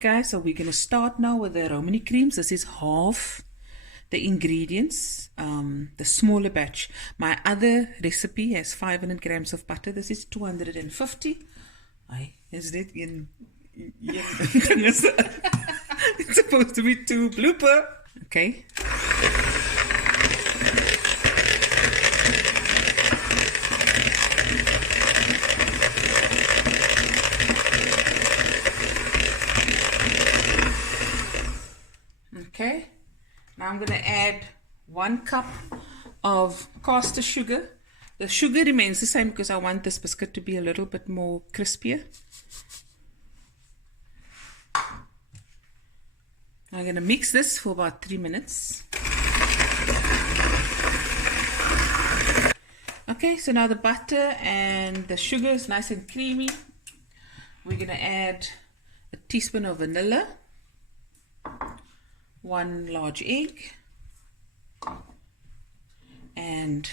Guys, so we're going to start now with the Romany Creams. This is half the ingredients, the smaller batch. My other recipe has 500 grams of butter. This is 250. Is that in it's supposed to be 2 blooper. Okay. Okay, now I'm going to add 1 cup of caster sugar. The sugar remains the same because I want this biscuit to be a little bit more crispier. I'm going to mix this for about 3 minutes. Okay, so now the butter and the sugar is nice and creamy. We're going to add a teaspoon of vanilla, 1 large egg, and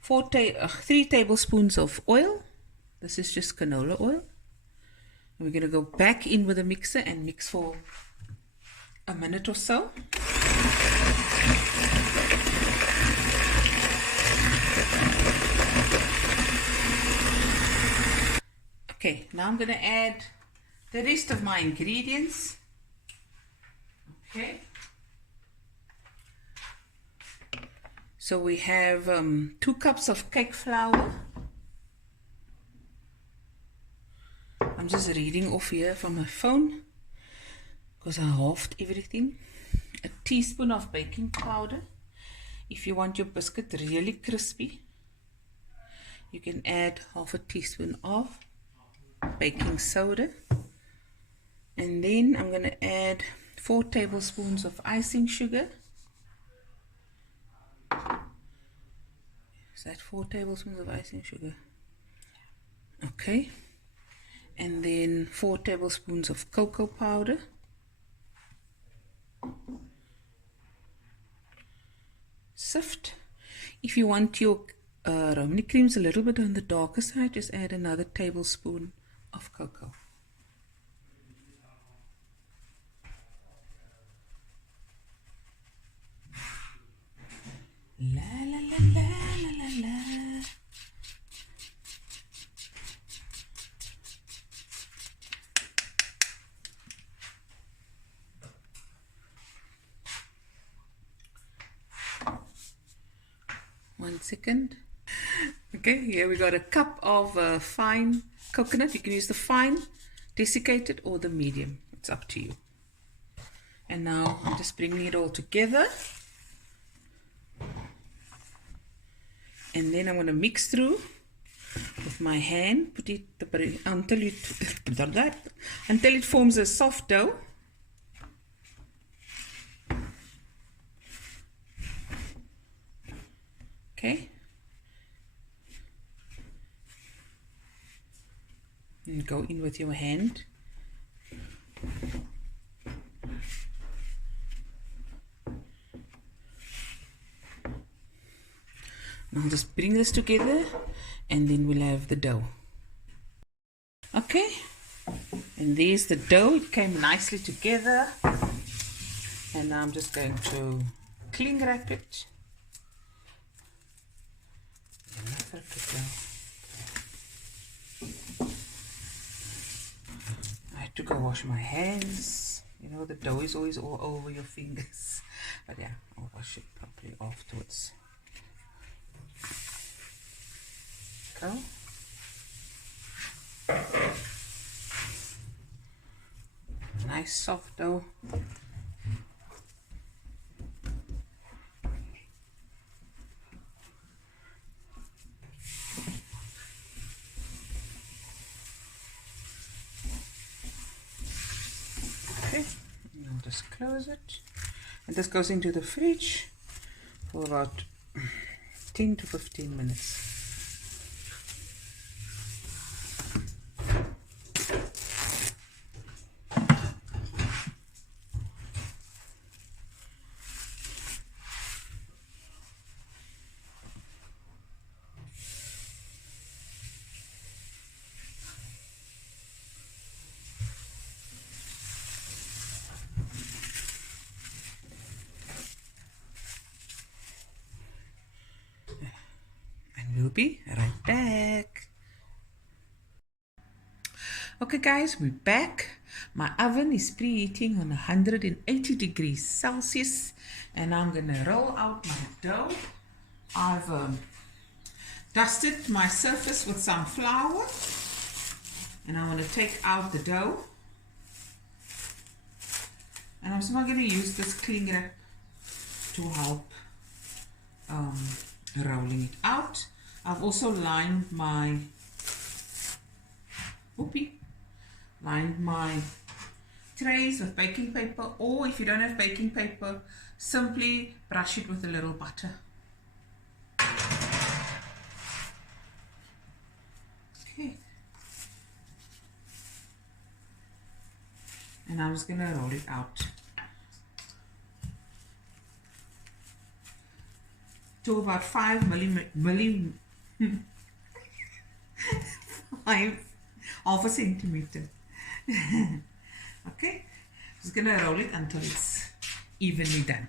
3 tablespoons of oil. This is just canola oil. And we're going to go back in with the mixer and mix for a minute or so. Okay, now I'm going to add the rest of my ingredients. Okay, so we have 2 cups of cake flour. I'm just reading off here from my phone because I halved everything. A teaspoon of baking powder. If you want your biscuit really crispy, you can add half a teaspoon of baking soda. And then I'm going to add 4 tablespoons of icing sugar. Is that 4 tablespoons of icing sugar? Okay. And then 4 tablespoons of cocoa powder. Sift. If you want your Romany creams a little bit on the darker side, just add another tablespoon of cocoa. La la la la la la la. One second. Okay, here we got a cup of fine coconut. You can use the fine, desiccated, or the medium. It's up to you. And now I'm just bringing it all together. And then I'm going to mix through with my hand, put it until it forms a soft dough. Okay. And go in with your hand. I'll just bring this together and then we'll have the dough. Okay, and there's the dough. It came nicely together. And now I'm just going to cling wrap it. I had to go wash my hands. You know, the dough is always all over your fingers. But yeah, I'll wash it properly afterwards. Go. Nice soft dough. Okay, and I'll just close it. And this goes into the fridge for about 10 to 15 minutes. be right back. Okay guys, we're back. My oven is preheating on 180 degrees Celsius, and I'm gonna roll out my dough. I've dusted my surface with some flour, and I want to take out the dough, and I'm just not going to use this cling wrap to help rolling it out. I've also lined my trays with baking paper, or if you don't have baking paper, simply brush it with a little butter. Okay. And I'm just going to roll it out to about 5 half a centimeter. Okay, just gonna roll it until it's evenly done.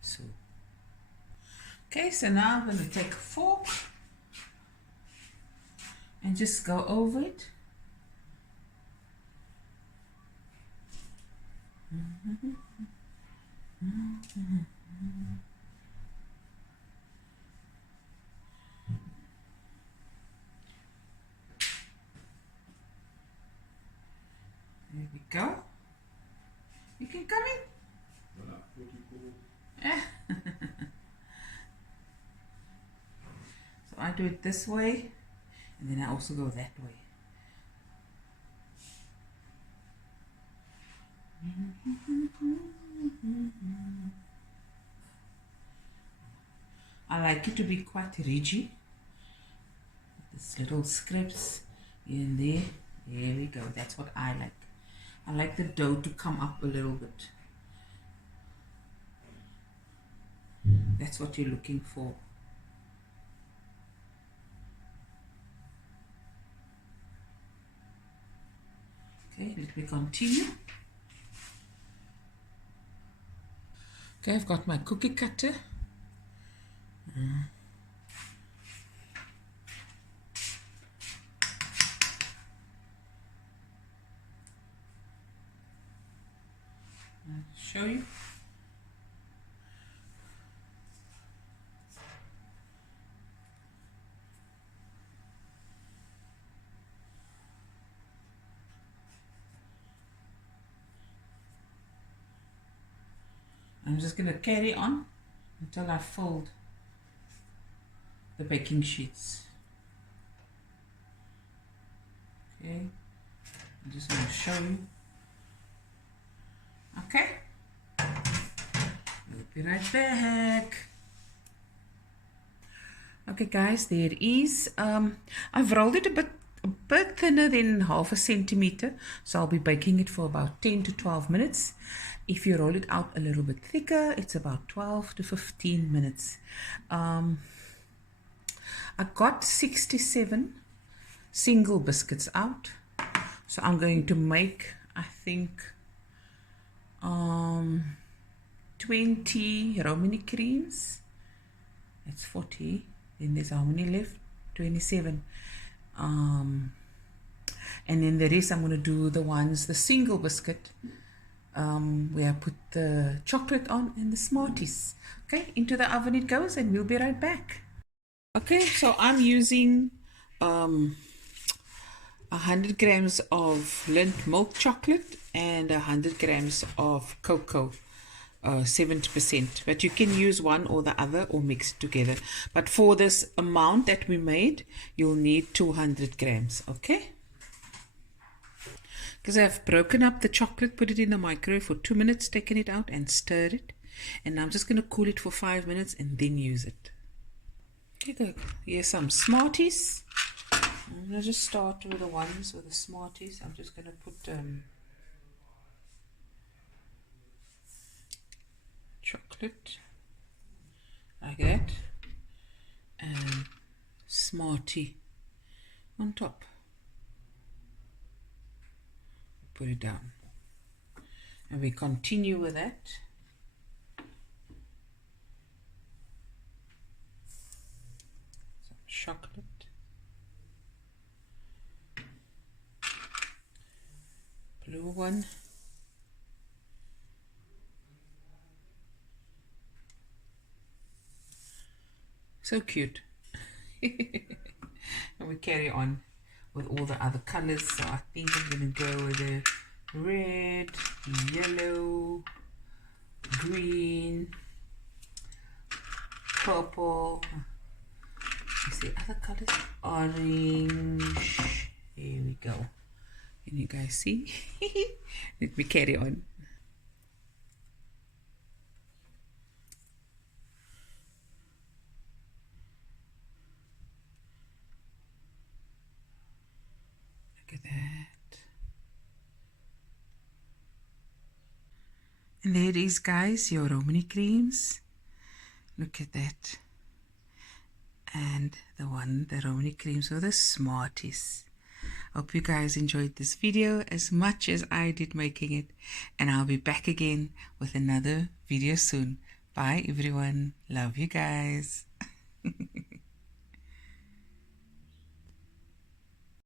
So, okay, so now I'm gonna take a fork and just go over it. There we go. You can come in. So I do it this way, and then I also go that way. I like it to be quite ridgy. This little scraps in there. There we go. That's what I like. I like the dough to come up a little bit. That's what you're looking for. Okay, let me continue. Okay, I've got my cookie cutter. I'll show you. I'm just going to carry on until I fold the baking sheets. Okay, I'm just going to show you. Okay, we'll be right back. Okay guys, there it is. I've rolled it a bit thinner than half a centimeter, so I'll be baking it for about 10 to 12 minutes. If you roll it out a little bit thicker, it's about 12 to 15 minutes. I got 67 single biscuits out, so I'm going to make, I think, 20 Romany Creams. That's 40. Then there's how many left? 27. And then the rest I'm going to do the single biscuit where I put the chocolate on and the Smarties. Okay, into the oven it goes, and we'll be right back. Okay, so I'm using 100 grams of Lindt milk chocolate and 100 grams of cocoa, 70%, but you can use one or the other or mix it together. But for this amount that we made, you'll need 200 grams. Okay, because I've broken up the chocolate, put it in the microwave for 2 minutes, taken it out and stirred it, and I'm just going to cool it for 5 minutes and then use it. Okay, good. Here's some Smarties. I'm going to just start with the ones with the Smarties. I'm just going to put chocolate like that and Smartie on top. Put it down, and we continue with that. chocolate, blue one, so cute. And we carry on with all the other colors. So I think I'm gonna go with the red, yellow, green, purple. You see other colors? Orange. Here we go. Can you guys see? Let me carry on. Look at that. And there it is, guys, your Romany creams. Look at that. And the Romany creams or the Smarties. Hope you guys enjoyed this video as much as I did making it, and I'll be back again with another video soon. Bye everyone. Love you guys.